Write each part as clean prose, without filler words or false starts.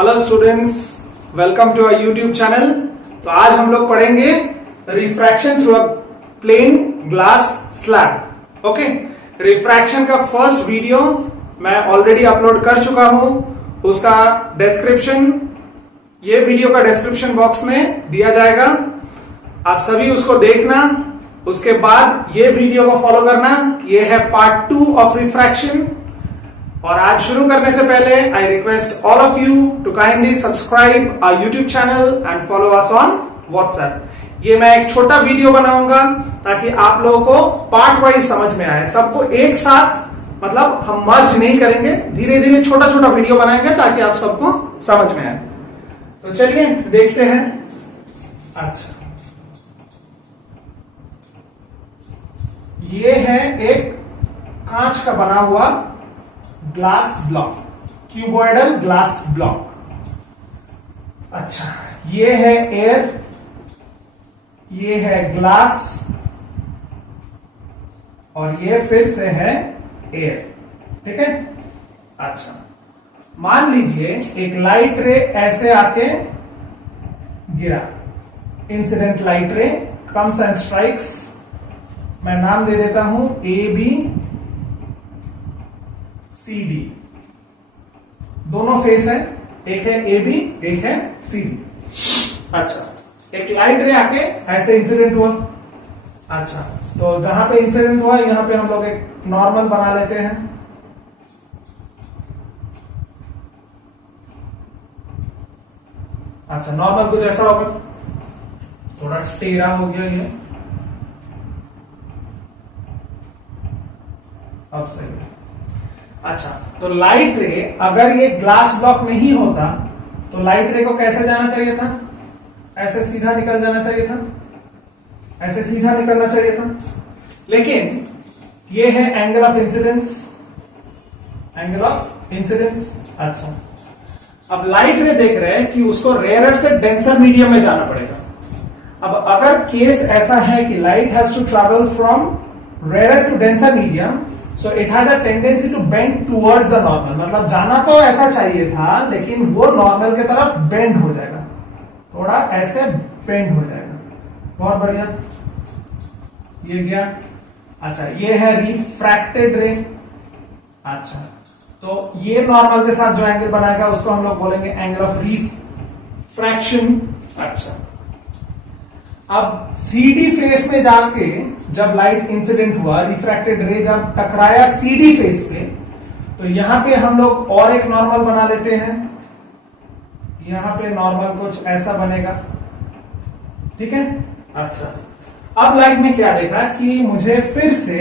Hello students, welcome to our YouTube channel. तो आज हम लोग पढ़ेंगे refraction through a plane glass slab. Okay, refraction का फर्स्ट वीडियो मैं ऑलरेडी अपलोड कर चुका हूं। उसका डिस्क्रिप्शन ये वीडियो का डिस्क्रिप्शन बॉक्स में दिया जाएगा, आप सभी उसको देखना। उसके बाद ये वीडियो को फॉलो करना। ये है पार्ट 2 ऑफ रिफ्रैक्शन। और आज शुरू करने से पहले I request all of you to kindly subscribe our YouTube channel and follow us on WhatsApp. ये मैं एक छोटा वीडियो बनाऊंगा ताकि आप लोगों को पार्ट वाइज समझ में आए, सबको एक साथ, मतलब हम मर्ज नहीं करेंगे, धीरे धीरे छोटा छोटा वीडियो बनाएंगे ताकि आप सबको समझ में आए। तो चलिए देखते हैं। अच्छा, ये है एक कांच का बना हुआ glass block, cuboidal glass block. अच्छा, ये है एयर, ये है ग्लास और ये फिर से है एयर। ठीक है। अच्छा, मान लीजिए एक लाइट रे ऐसे आके गिरा, इंसिडेंट लाइट रे कम्स एंड स्ट्राइक्स। मैं नाम दे देता हूं AB CD। दोनों फेस है, एक है AB, एक है CD। अच्छा, एक लाइट रे आके ऐसे इंसिडेंट हुआ। अच्छा, तो जहां पे इंसिडेंट हुआ यहां पे हम लोग एक नॉर्मल बना लेते हैं। अच्छा, नॉर्मल कुछ ऐसा होगा, थोड़ा टेढ़ा हो गया ये, अब सही है। अच्छा, तो लाइट रे अगर ये ग्लास ब्लॉक नहीं होता तो लाइट रे को कैसे जाना चाहिए था? ऐसे सीधा निकल जाना चाहिए था, ऐसे सीधा निकलना चाहिए था। लेकिन ये है angle of incidence, angle of incidence. अच्छा, अब लाइट रे देख रहे हैं कि उसको रेयरर से डेंसर मीडियम में जाना पड़ेगा। अब अगर केस ऐसा है कि light has to travel from rarer to denser medium, so it has a tendency to bend towards the normal. मतलब जाना तो ऐसा चाहिए था लेकिन वो नॉर्मल की तरफ बेंड हो जाएगा, थोड़ा ऐसे बेंड हो जाएगा। बहुत बढ़िया, ये गया। अच्छा, ये है रिफ्रैक्टेड रे। अच्छा, तो ये नॉर्मल के साथ जो एंगल बनाएगा उसको हम लोग बोलेंगे एंगल ऑफ रिफ्रैक्शन। अच्छा, अब CD फेस में जाके जब लाइट इंसिडेंट हुआ, रिफ्रैक्टेड रे जब टकराया CD फेस पे, तो यहां पे हम लोग और एक नॉर्मल बना लेते हैं। यहां पे नॉर्मल कुछ ऐसा बनेगा। ठीक है। अच्छा, अब लाइट ने क्या देखा कि मुझे फिर से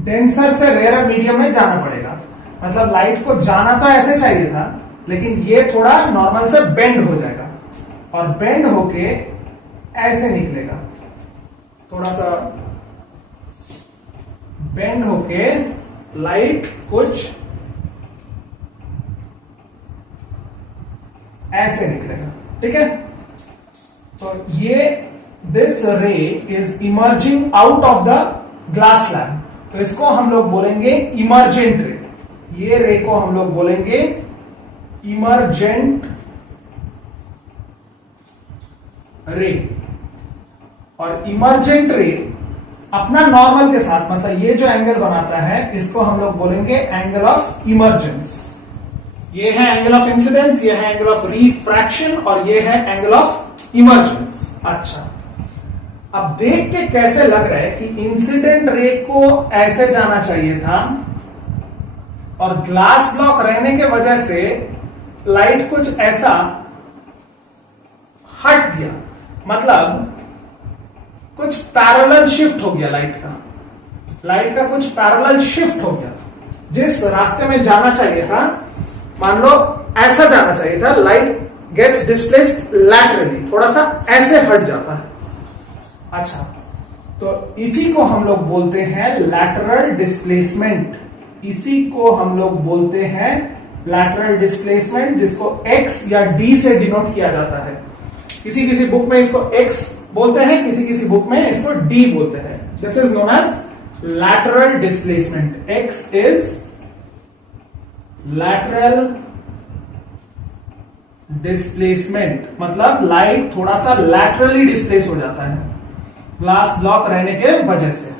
डेंसर से रेयर मीडियम में जाना पड़ेगा। मतलब लाइट को जाना तो ऐसे चाहिए था लेकिन ये थोड़ा नॉर्मल से बेंड हो जाएगा और बेंड होके ऐसे निकलेगा, थोड़ा सा बेंड होके लाइट कुछ ऐसे निकलेगा। ठीक है। तो ये दिस रे is emerging out of the glass slab, तो इसको हम लोग बोलेंगे इमर्जेंट रे। ये रे को हम लोग बोलेंगे इमर्जेंट रे। और इमर्जेंट रे अपना नॉर्मल के साथ, मतलब ये जो एंगल बनाता है इसको हम लोग बोलेंगे एंगल ऑफ इमर्जेंस। ये है एंगल ऑफ इंसिडेंस, ये है एंगल ऑफ रिफ्रैक्शन और ये है एंगल ऑफ इमर्जेंस। अच्छा, अब देख के कैसे लग रहा है कि इंसिडेंट रे को ऐसे जाना चाहिए था और ग्लास ब्लॉक रहने के वजह से लाइट कुछ ऐसा हट गया, मतलब कुछ पैरेलल शिफ्ट हो गया लाइट का कुछ पैरेलल शिफ्ट हो गया। जिस रास्ते में जाना चाहिए था, मान लो ऐसा जाना चाहिए था, लाइट गेट्स डिस्प्लेस्ड लैटरली, थोड़ा सा ऐसे हट जाता है। अच्छा, तो इसी को हम लोग बोलते हैं लैटरल डिस्प्लेसमेंट। इसी को हम लोग बोलते हैं लैटरल डिस्प्लेसमेंट, जिसको X या D से डिनोट किया जाता है। किसी किसी बुक में इसको X बोलते हैं, किसी किसी बुक में इसको D बोलते हैं। This is known as lateral displacement. X is lateral displacement मतलब लाइट थोड़ा सा लैटरली डिस्प्लेस हो जाता है ग्लास ब्लॉक रहने के वजह से.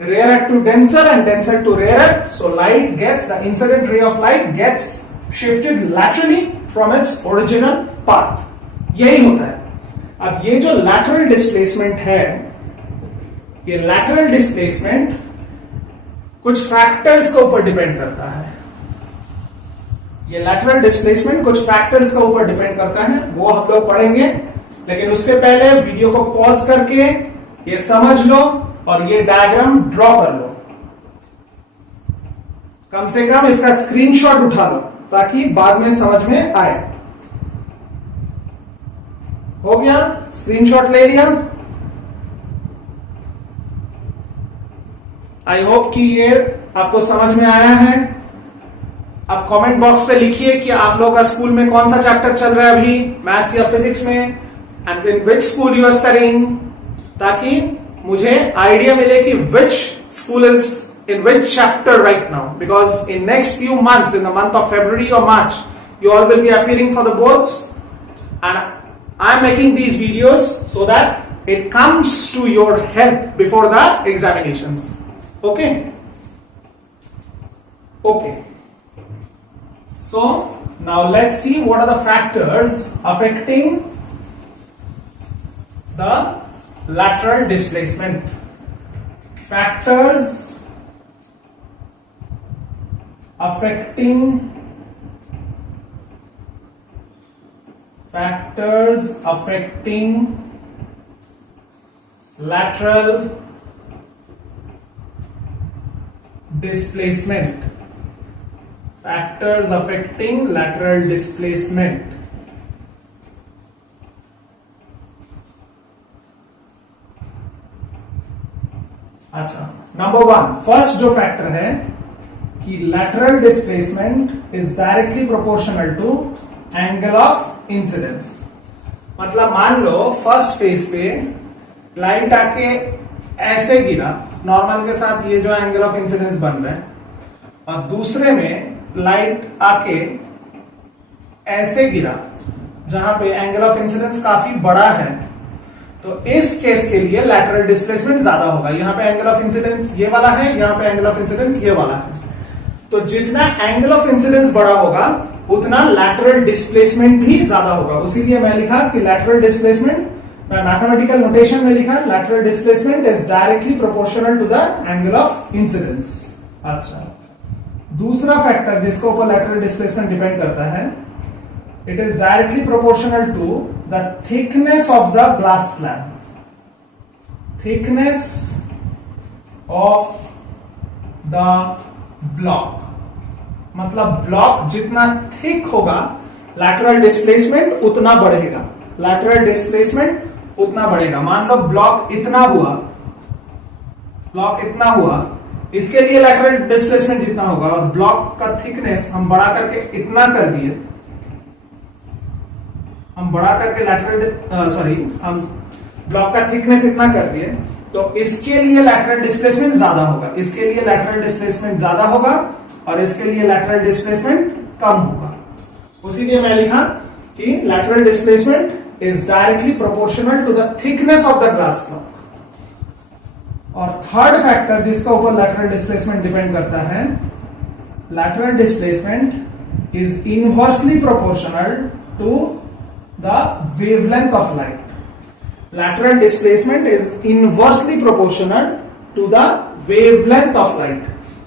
Rarer to denser and denser to rarer, so light gets, the incident ray of light gets shifted laterally from its original path. यही होता है. अब ये जो lateral displacement है, ये lateral displacement कुछ फैक्टर्स के ऊपर डिपेंड करता है. ये lateral displacement कुछ फैक्टर्स के ऊपर डिपेंड करता है, वो हम लोग पढ़ेंगे. लेकिन उसके पहले वीडियो को पॉज करके ये समझ लो और ये डायग्राम ड्रॉ कर लो. कम से कम इसका स्क्रीनशॉट उठा लो ताकि बाद में समझ में आए. हो गया? स्क्रीनशॉट ले लिया? आई होप कि ये आपको समझ में आया है. आप कमेंट बॉक्स पे लिखिए कि आप लोगों का स्कूल में कौन सा चैप्टर चल रहा है अभी, मैथ्स या फिजिक्स में, and in which school you are studying, ताकि मुझे आइडिया मिले कि which school is in which chapter right now, because in next few months, in the month of February or March, you all will be appearing for the boards, and I am making these videos so that it comes to your help before the examinations. Okay? Okay. So now let's see what are the factors affecting the lateral displacement. Factors affecting lateral displacement. Factors affecting lateral displacement. अच्छा, number 1, first जो factor है कि lateral displacement is directly proportional to angle of incidence. मतलब मान लो first phase पे light आके ऐसे गिरा नॉर्मल के साथ, ये जो एंगल ऑफ इंसिडेंस बन रहा है, और दूसरे में लाइट आके ऐसे गिरा जहां पे एंगल ऑफ इंसिडेंस काफी बड़ा है, तो इस केस के लिए लैटरल डिस्प्लेसमेंट ज्यादा होगा. यहां पे एंगल ऑफ इंसिडेंस ये वाला है, यहां पे एंगल ऑफ इंसिडेंस ये वाला है. तो जितना एंगल ऑफ इंसिडेंस बड़ा होगा उतना लैटरल डिस्प्लेसमेंट भी ज्यादा होगा. उसीलिए मैं लिखा कि लैटरल डिस्प्लेसमेंट, मैथमेटिकल नोटेशन में लिखा lateral displacement is directly proportional to the angle of incidence. अच्छा, दूसरा फैक्टर जिसके ऊपर लैटरल डिस्प्लेसमेंट डिपेंड करता है, it is directly proportional to the thickness of the glass slab. Thickness of the block. मतलब block जितना थिक होगा lateral displacement उतना बढ़ेगा. लैटरल डिस्प्लेसमेंट उतना बढ़ेगा. मान लो ब्लॉक इतना हुआ, इसके लिए लैटरल डिस्प्लेसमेंट जितना होगा, और ब्लॉक का थिकनेस हम बढ़ा करके इतना कर दिए, हम ब्लॉक का थिकनेस इतना कर दिए, तो इसके लिए लैटरल डिस्प्लेसमेंट ज्यादा होगा, इसके लिए लैटरल डिस्प्लेसमेंट ज्यादा होगा, और इसके लिए लैटरल डिस्प्लेसमेंट कम होगा. उसीलिए मैं लिखा कि lateral displacement is directly proportional to the thickness of the glass block. और थर्ड फैक्टर जिसका ऊपर लैटरल डिस्प्लेसमेंट डिपेंड करता है, lateral displacement is inversely proportional to the wavelength of light. Lateral displacement is inversely proportional to the wavelength of light.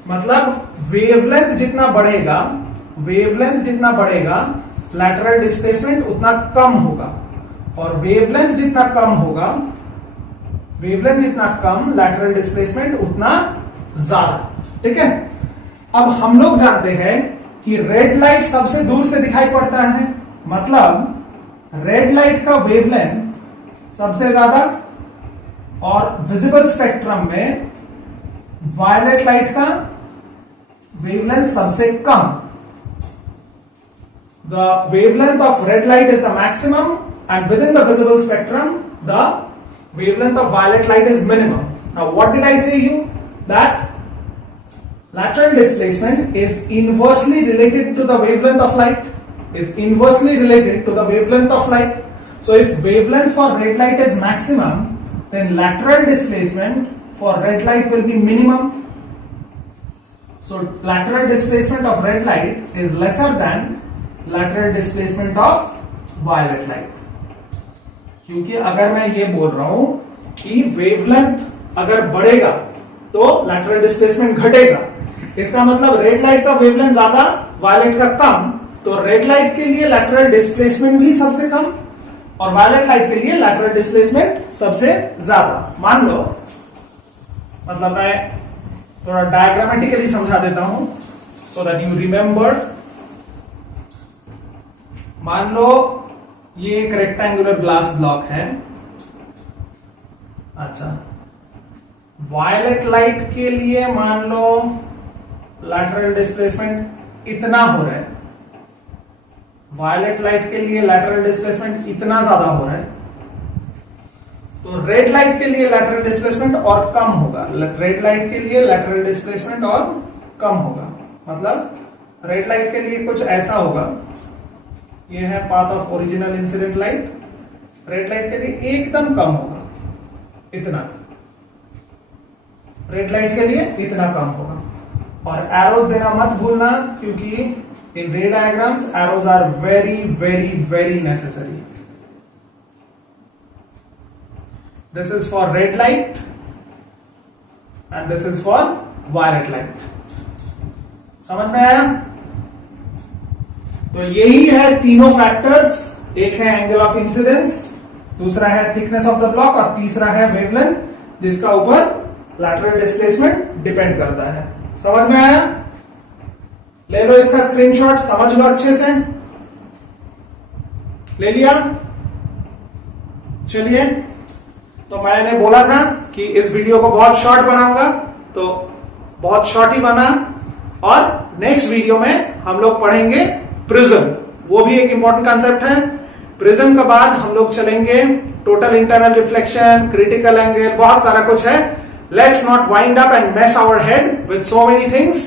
मतलब wavelength जितना बढ़ेगा, lateral displacement उतना कम होगा, और wavelength जितना कम lateral displacement उतना ज्यादा. ठीक है? अब हम लोग जानते हैं कि रेड लाइट सबसे दूर से दिखाई पड़ता है, मतलब रेड लाइट का वेवलेंथ सबसे ज्यादा, और विजिबल स्पेक्ट्रम में वायलेट लाइट का वेवलेंथ सबसे कम. The wavelength of red light is the maximum, and within the visible spectrum the wavelength of violet light is minimum. Now what did I say you? That lateral displacement is inversely related to the wavelength of light. is inversely related to the wavelength of light. So if wavelength for red light is maximum, then lateral displacement for red light will be minimum. So lateral displacement of red light is lesser than lateral displacement of violet light. क्योंकि अगर मैं ये बोल रहा हूं कि wavelength अगर बढ़ेगा तो लैटरल डिस्प्लेसमेंट घटेगा, इसका मतलब रेड लाइट का वेवलेंथ ज्यादा, वायलेट का कम, तो रेड लाइट के लिए लैटरल डिस्प्लेसमेंट भी सबसे कम और वायलेट लाइट के लिए लैटरल डिस्प्लेसमेंट सबसे ज्यादा. मान लो, मतलब मैं थोड़ा डायग्रामेटिकली समझा देता हूं सो दैट यू रिमेंबर. मान लो ये एक रेक्टेंगुलर ग्लास ब्लॉक है. अच्छा, वायलेट लाइट के लिए मान लो लैटरल डिस्प्लेसमेंट इतना हो रहा है, वायलेट लाइट के लिए लैटरल डिस्प्लेसमेंट इतना ज्यादा हो रहा है, तो रेड लाइट के लिए लैटरल डिस्प्लेसमेंट और कम होगा. रेड लाइट के लिए लैटरल डिस्प्लेसमेंट और कम होगा, मतलब रेड लाइट के लिए कुछ ऐसा होगा. ये है path of original incident light. Red light के लिए एकदम कम होगा, इतना. रेड लाइट के लिए इतना कम होगा. और एरोज देना मत भूलना, क्योंकि in ray diagrams arrows are very very very necessary. This is for red light and this is for violet light. समझ में आया? तो यही है तीनों फैक्टर्स. एक है एंगल ऑफ इंसिडेंस, दूसरा है थिकनेस ऑफ द ब्लॉक और तीसरा है वेवलेंथ, जिसका ऊपर लैटरल डिस्प्लेसमेंट डिपेंड करता है. समझ में आया? ले लो इसका स्क्रीनशॉट, समझ लो अच्छे से. ले लिया? चलिए, तो मैंने बोला था कि इस वीडियो को बहुत शॉर्ट बनाऊंगा, तो बहुत शॉर्ट ही बना. और नेक्स्ट वीडियो में हम लोग पढ़ेंगे प्रिज्म. वो भी एक इंपॉर्टेंट कंसेप्ट है. प्रिज्म के बाद हम लोग चलेंगे total internal reflection, critical angle, बहुत सारा कुछ है. Let's not wind up and mess our head with so many things.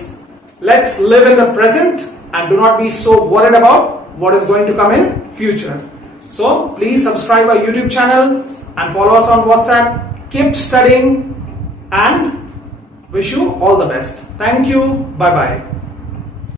Let's live in the present and do not be so worried about what is going to come in future. So please subscribe our YouTube channel and follow us on WhatsApp. Keep studying and wish you all the best. Thank you. Bye bye.